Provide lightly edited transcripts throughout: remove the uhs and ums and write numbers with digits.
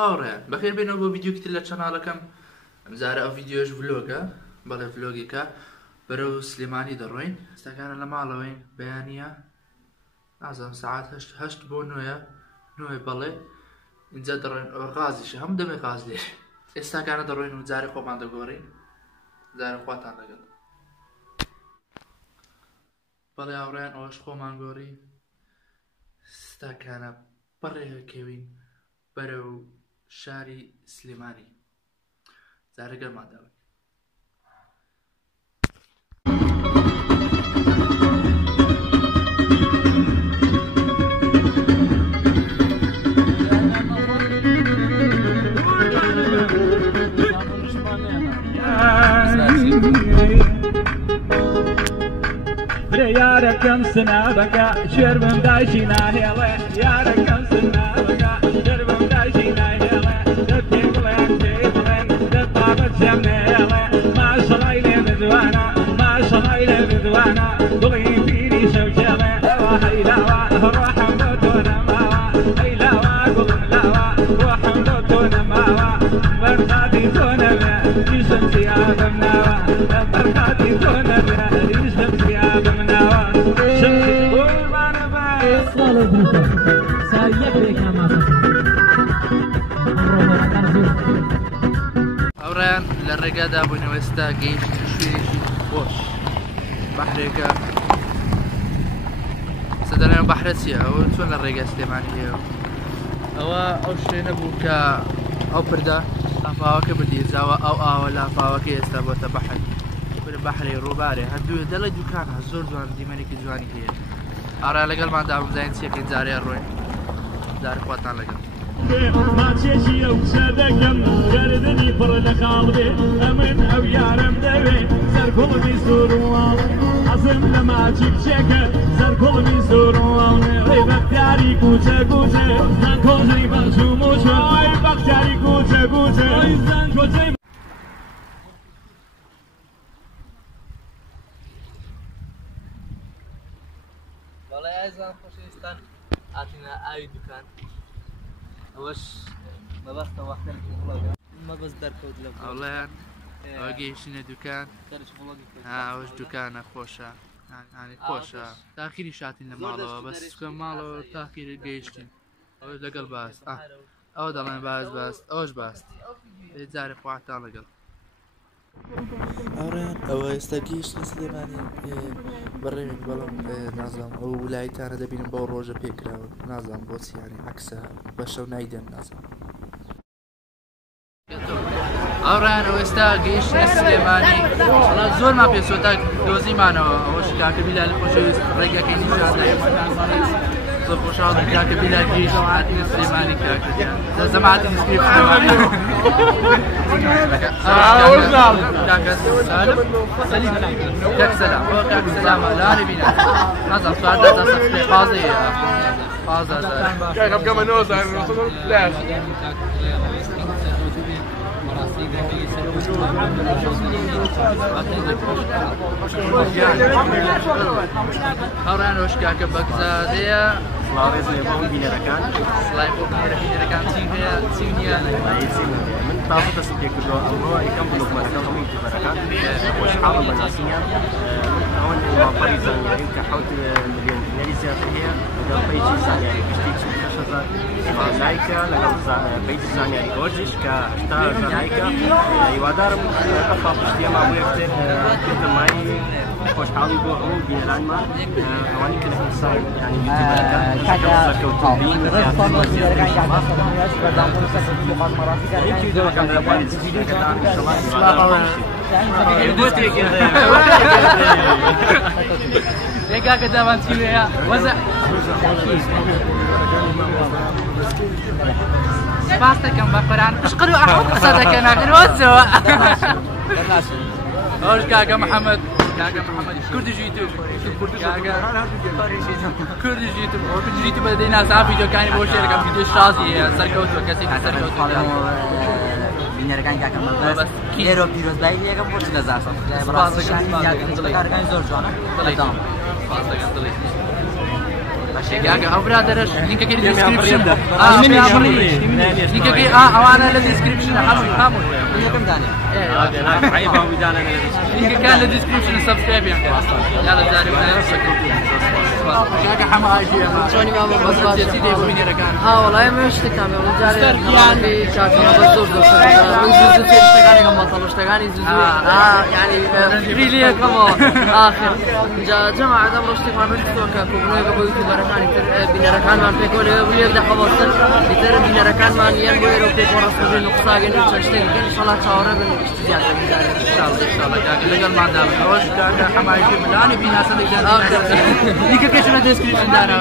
هاوڕێ بەخێر بێنەوە بۆ ڤیدیۆکتر لە چەناڵەکەم ئەمجارە ئەو ڤیدیۆش ڤلۆگە بەڵێ ڤلۆگێکە بەرەو سلێمانی دەڕۆین ئێستاکانە لە ماڵەوەین بەیانیە نازانم سەعات هەشت بۆ نوێ بەڵێ اینجا دەڕۆین غازیشە هەموو دەمێ غاز لێ ئێستاکانە دەڕۆین و جارێ خۆمان دەگۆڕین جارە خواتان لەگەڵ بەڵێ هاوڕێیان ئەوەش خۆمان گۆڕی ئێستاکانە بەڕێکەوین بەرەو شاری سلێمانی جارە گەرمان داوین یارەکەم سنابەکە شێربم دایشی ناهێڵێ یارەکەم سنابەکە شێربم دایشی ناهێڵێ دەت پێ بڵێن پێ بڵێن دەت بابەت جەم نێڵێ ماشەڵای لێ بدوانە ماشەڵای لێ بدوانە گوڵی پیری شەوچێڵێ ئەوە هەیلاوە ڕۆحم بۆ تۆ نەماوە هەیلاوە گوڵم لاوە ڕۆحم بۆ تۆ نەماوە بەرخاتی تۆ نەبێ ریشم سیادم ناوە بەرخاتی تۆ نەبێ ریشم سیادم ناوە هاوڕێیان لە ڕێگادا بووینەوە ئێستا گەیشت شوێژی خۆش بەحرێکە سەدەنێ بەحرە چیە ئەوە چۆن لە ڕێگا سلێمانی هەیە ئەوە ئەو شوێنە بوو کە ئەو پردا لافاوەکە بردیزاوە ئەو ئاوە لافاوەکە ئێستا بۆتە بەحر بەحرێ ڕووبارێ هەردوو دەڵێ دوکانە زۆر جوان دیمەنێکی جوانی هەیە ئارا لەگەڵمان دابزانین چیەکەین جارێ ڕۆین جارە خواتان لەگەڵ ماچێکی ئەو سەدەکەم گەردنی پڕ لە خاڵ بێ ئەمن ئەو یارم دەوێ سەرکوڵمی زۆرواڵ حەزم لە ماچی کچێکە سەرکوڵمی زۆرواڵێ ڕێ بەختیاری کوچە کوچە زان کۆژەی بەخش و موچە ئەی بەختیاری کوچە کوچە ئەی زان کۆچەی بەڵێ ئایزان خۆشەویستان هاتینە ئاوی دوکان ئەوەش مەبەستە وەختێکی وڵۆگە مەبەست دەرکەوت لە ئەوڵیان ئەوە گەیشتینە دوکان ئەوەش دوکانە خۆشە خۆشە تاخیری شاتین لە ماڵەوە بەس ماڵەوە تاخیری گەیشتین ئەوە لەگەڵ باست ئەوە دەڵێن باست ئەوەش باست جارێ خواتان لەگەڵ ئەوڕێن ئەوە ئێستا گەیشتە سلێمانی بەڕێوین بەڵام نازانم ئەو ویلایەتانە دەبینم بەو ڕۆژە پێکراوە نازانم بۆچی یانی عەکسە بە شەو نایدەن نازانم ئەوڕێن ئەوە ئێستا گەیشتە سلێمانی زۆرمان پێچۆتە دۆزیمانەوە ئەوەش کاکە بیلال خۆشەویست ڕێگەکەی نیشاندای زۆر خۆشحاڵم کاکە بیلال گەیشت هاتینە سلێمانی کاکە زەماتی نسبی سلێمانی كاكا سالم سليم كاك سلام كاك سلام لا ربينا نظر سؤال ده تصفي قاضي قاضي كاك ابقى منوزة لا هەڕیان وشکاکە بەگزادەیە سڵاوێ بۆ بینەرەکان سڵای بۆ بینەرەکان چی هەیە چی نییە من تازە دەست پێ کردەوە ئەمڕۆ یەکەم بلوگمانەکە هەمووی یوتیوبەرەکان خۆشحاڵم بە ناسینیان ئەوەن واپەری زانیاری کە 7 ملیۆن دیناری زیاتر هەیە لەگەڵ پەیجی زانیاری گشتی 6,000 لایکە لەگەڵ پەیجی زانیاری ئۆرجش کە 8,000 لایکە هیوادارم ئەفا پشتیەما بۆ یەکتر کردەمایی خۆشحاڵی بۆ ئەوە بینەرانمان ئەوانی کە لە ساڵ یعنی كاكا دابا تيويا وزع باستا كان بقران اشقروا احط قصتك انا غير وزوا اوش كاكا محمد كردي يوتيوب كردي يوتيوب بدينا صار فيديو كان بو شير كان فيديو شازي سركوت وكاسي سركوت بینەرەکان کاکەم لێرۆ پیرۆزبایی لێەکەم بۆ چ دەزاسم کارەکانی زۆر جوانە كاكا او برادرش لينك كي ديسكريبشن لينك كي انا لا ديسكريبشن حمو كم داني عيبها ودانا لينك كان لا ديسكريبشن سبسكرايب يعني يلا داري كاكا حمو اي شيء شلون ما بس يا سيدي وين ركان والله ما اشتكى يعني كاكا بزور من زوز اشتغالي كم طلعوا اشتغالي زوز يعني فريليه كمان اخر جماعه دمر اشتغال نشتو كوبنوي قبل بركان بين ركان ما بيقول ولي حوصل يتر بين ركان ما ين بيرو بيقول رسول نقصاغن تشتغل ان شاء الله تعورب استجابه ان شاء الله كاكا لقل ما دام روش كاكا حماي في ملاني بينا سنه اخر ليك كيش ديسكريبشن دانا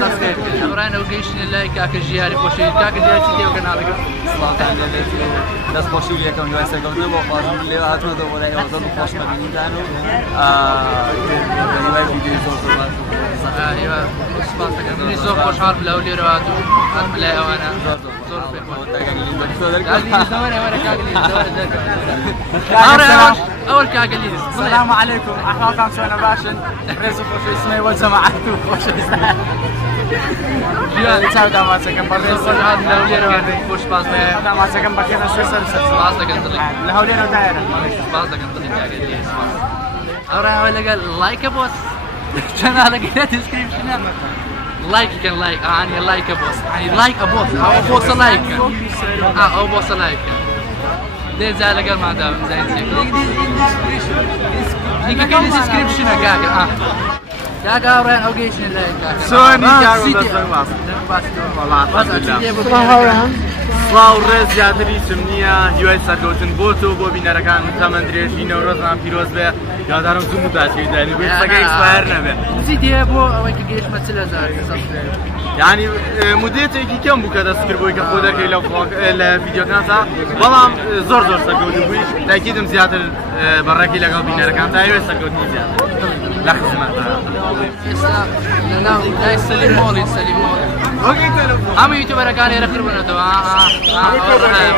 سبسكرايب امرنا وقيشن لايك كاكا جياري بوشي كاكا جياري تيو قناتك سلام عليكم دست باشی یکم جای سگانه با خواهر لیو هاتون دو ولی آزاد و خوش مبینی دانو کنی وای ویدیو زور زور ايوه سپاسگزارم زور خوشحال بلاولی رو هاتو ملای آوانا زور اول كاكليز السلام عليكم احوالكم شلون باشن رزق خوش اسمي والجماعه خوش اسمي جيان تساعد ما سكن بريز خوشحال بلاولی رو هاتو خوش باز ما سكن بكينا سويسر سپاسگزارم لهولينا دايره سپاسگزارم كاكليز اورا ولا قال لايك بوس channel كده ديسكريبشن لايك كان لايك يعني لايك بوس يعني لايك ابوس او بوس لايك او بوس لايك ده زي اللي قال ما دام زي ليك كده ديسكريبشن كاكا كاكا اورا اوكيشن لايك كاكا سوني كاكا والله سلااو ڕێز زیاتریشم نییە هیوای سەرکەوتن بۆ تۆ بۆ بینەرەکان تەمەند درێژی نەورۆزان پیرۆز بێ یادارم زوو مداچی داری بێت سەگەی ئیسپایر نەبێ زیدێ بۆ ئەوەی کە گەیشتمە 40,000 یعنی مدێتێکی کەم بوو کە دەست کرد بۆی کە خۆ دەکەی لە ڤیدیۆکان تا بەڵام زۆر سەرکەوتن بووی تاکیدم زیاتر بەڕێکی لەگەڵ بینەرەکان تا هیوای سەرکەوتنی زیاتر لە خزمەتە ئێستا لەناو لای سەلیمۆڵی هەموو یوتیوبەرەکان لێرە خربوونەتەوە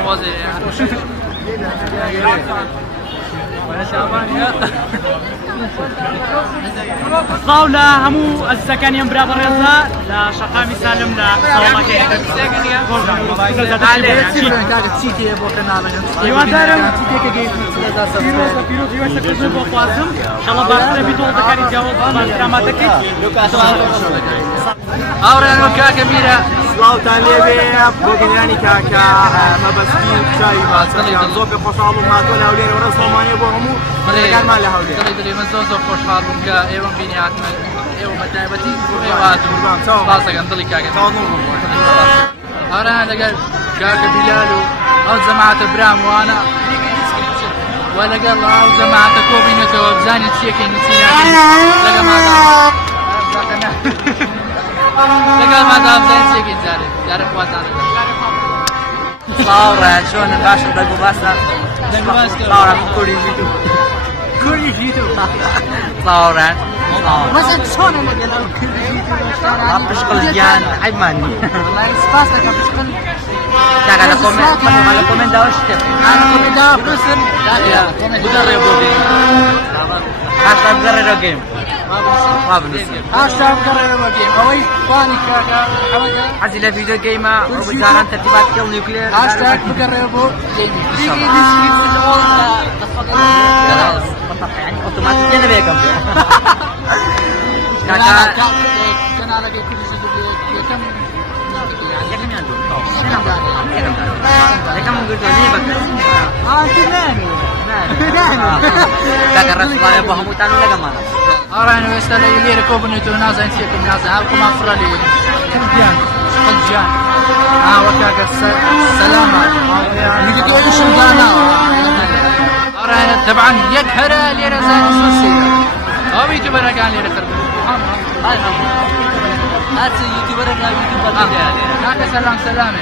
پۆزێ سلااو لە هەموو ئەزیزەکانیان برا بەڕێزە لە شەقامی سالم لە هیوادارم پیرۆز بۆ خوازم شەڵە باشترە بیتۆڵ دەکاری جیاوەڵ بەڵاماتەکەیت ئاوڕێنەوە کاکە میرە سلااوتان لێبێ بۆ گەنیانی کاکە مەبەستین چاوی باسەڵیان زۆر کە خۆشحاڵ و هاتووە لە هەولێر وەرە سڵمانیە بۆ هەموو خەڵکانمان لە هەولێر دڵی من زۆر خۆشحاڵ بووم کە ئێوەم بینی هاتمە ئێوە بەتایبەتی سپاسەکەم دڵی کاکە ئاڕیان لەگەڵ کاکە بیلال و ئەو جەماعەتە برام وانە و لەگەڵ ئەو جەماعەتە کۆبینێتەوە بزانین چیەکەی نووسینانی لەگەڵ مادام بزانین چیەکەی جارێ خواتان سلااو چۆنن باشن دەگو باشە سلااو کوردی ژیتو سلااو مەسەن چۆنە لەگەڵ ئەو کوردی ژیتو پشقل گیان عیبمان نییە سپاس دەکەم پشقل كاكا لا كومنت داوش انا كومنت داو بروسن هاشتاج قرروا جيم ما بنسي هاشتاج قرروا جيم اوي فاني كاكا حزي لا فيديو جيما وبزاران ترتيبات كل نيوكلير هاشتاج قرروا جيم خلاص يعني اوتوماتيك انا بيكم كاكا كان على كل شيء كم Mereka menggunakan ini bagus. Kita kerja selama bahamutan lagi mana? Orang yang western ini rekobun itu nasa yang siapa nasa, aku mafra li. Kemudian, kemudian, waktu selamat. Ini kita itu sembana. Orang yang taban يكهر li razan sosial. Abi itu berakan li rekor. هاتي يوتيوبر لا يوتيوبر كاكا سلام سلامة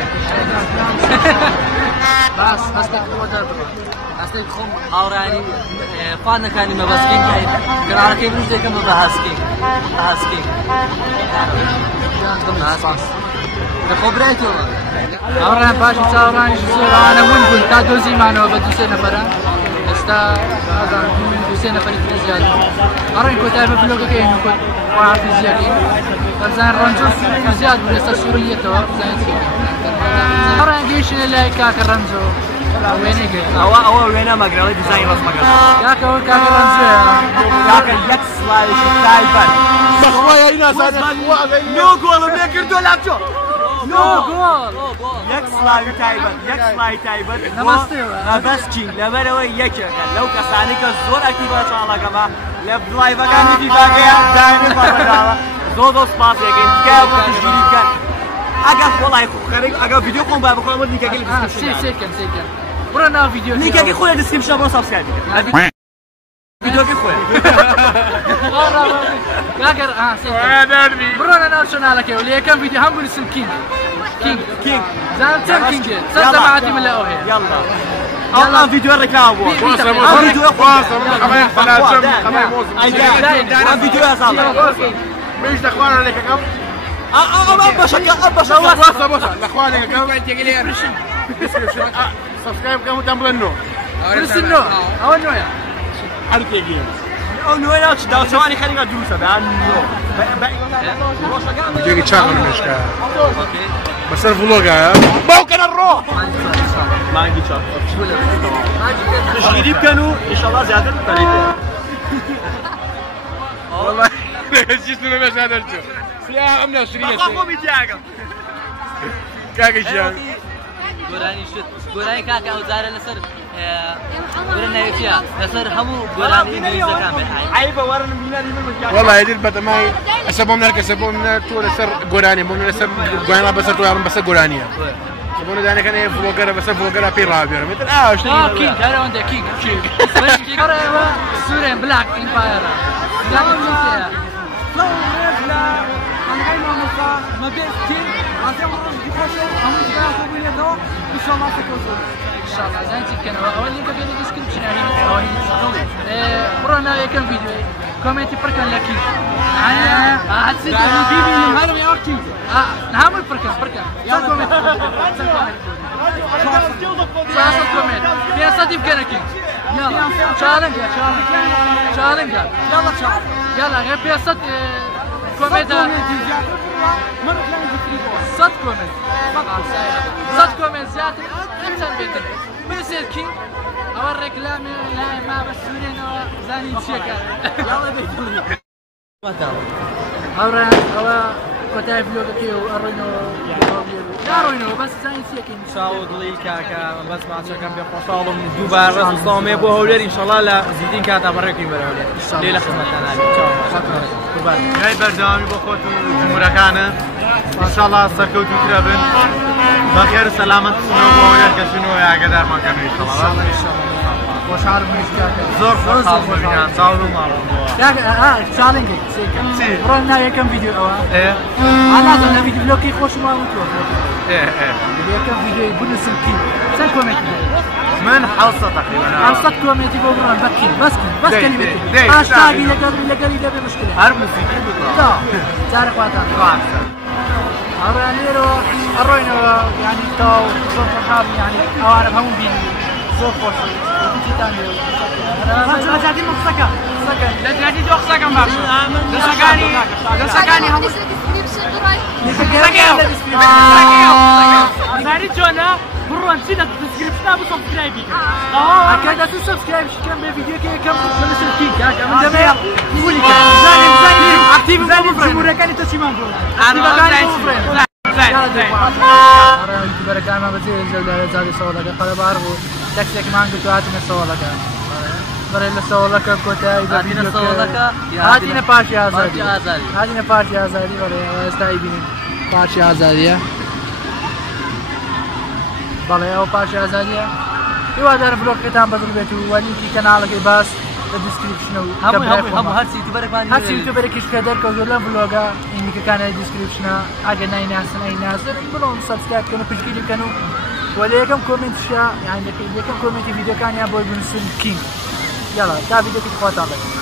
بس هو دربنا هستي خم أوراني فانا كاني ما بسكين كان على كيف نزل كم بهاسكين خبرته أوران باش تصوران شو أنا وين قلت تادوزي معنا وبدوسنا برا تا حسين نفري زياد أرى إنكم تعرفوا فلوق كين إنكم واحد زيادين زين رنجو زياد ولسه سورية تو زين سيد أرى إنجيش اللي كاك رنجو وينك أو وينا ما قرأت ديزاين بس ما قرأت كاك رنجو كاك يكس لا يشتايفر والله يا ناس هذا نو جول بيكر دولابتو نو جول يكس لا يتايبر يكس لا يتايبر بس كين لما هو يكر لو كساني كزور أكيد شاء الله كما لفلايفا كان في باقي دايم بارا زودو سباس يكين كابو تجري كان أجا والله خارج أجا فيديو كم بابا كم أمد نيكا كيل سيكن برنا فيديو نيكا كي خويا ديسكريبشن برا سبسكرايب فيديو كي خويا كاكر سيكن برنا نارشون على كي وليه كم فيديو هم بنسم كينج زانتم كينج صدق ما عادي من الأوهي يلا الله فيديو الركاب فيديو فيديو يا صاحبي مش اخوانا لك كم بص الاخوان كم سبسكرايب كم تعملوا برسنو أو نويا حركه جيم او نويا داو ثواني خلينا ندوسه بان جيجي تشاغل مشكا بس الفلوق يا ممكن نروح ما عندي شغل تشغيلي كانوا ان شاء الله زياده فريده والله جسمنا مش هذا الجو سياحه امنا شريه اخو بيتياغا كاكي شان گۆرانی شت گۆرانی کاکە ئەو جارە لەسەر برنەوەی فيها لەسەر هەموو گۆرانی نوێژەکان بێت عيبه ورن ميلاني من والله يدير بتماي اسبوم نركز اسبوم تو لسر غوراني مو لسر غوانا بس تو يارم بس غورانيا سبون دانا كان فوغرا بس فوغرا في رابير مثل شنو كينج هذا وانت كينج سوريا بلاك امباير ما بين كينج ان شاء الله تكوزون ان شاء الله زين كان اول لينك في الديسكربشن برنا كم فيديو كومنتي بركان لكي هتسيب فيديو هذا يا كينج نعمل بركان يلا كومنت كومنت في صديق كان كينج يلا تشالنج يلا غير في صد كومنت صد كومنت صد كومنت زيادة أحسن بيتر بيصير كينج أو الركلام لا ما بس سوريين زاني تشيكا يلا بيتر أو كتايف لوكي أروينو بس زاني تشيكا إن شاء الله شاو دڵی کاکە بەس ماچەکەم پێ خۆشحاڵم دووبارە ڕێز و سڵامێ بۆ هەولێر ئینشەڵا لە زیدین کاتا بەڕێکی بەرەولێر لێ لە خزمەتتاناوی هاي بردامي بخوت جمهوركانه ان شاء الله سركوتو ترابن بخير سلامت سنو كشنو يا قدر ما كانوا ان شاء الله وشعر بنشكاكا زور خاص بكان صاوروا مالهم تشالنج سيكا برنا يكم فيديو ايه انا هذا فيديو بلوكي خوش ما وتروح ايه يكم فيديو يقول سلكي سن كومنت من حلصة تقريبا حلصة كومنتي بوبران بكين بس كلمتين هاشتاج لقلي مشكلة عارف موسيقى لا تعرف واتان أروينو يعني تو زور فرحان يعني أعرف هم بين زور فرحان أنا جاتي مخسكة لا جاتي دو خسكة ماشي ده سكاني هم زاري جونا بروان سيدا تسكريبشنا بسبسكرايبي أكيد تسبسكرايب شكرا بالفيديو كي كم من الشركين كاك من جميع فولي زين أكتيف جمهورية كان تسيمان يوتيوبر كان ما بزيد الجودة زادي صورة قال بعرفه تكسك ما عندك هاتنا صورة برای صورة كوتا هاتنا صورة هاتنا پارچه آزادی هاتنا پارچه آزادی برای استایی بینیم پارچه آزادیه بله او پارچه آزادیه یه در بلوک کتام بدل بیتو و لینکی کانال کی باس description هم هرسي تبارك باني هرسي تبارك إيش كدر كوزولا بلوجا إنك كان description أجا ناي ناس بلون سبسكرايب كانوا بيجي كانوا وليكم كومنت شا يعني ليكم كومنت فيديو كان يا بوي بنسون كينج يلا تا فيديو كي تخوات عليك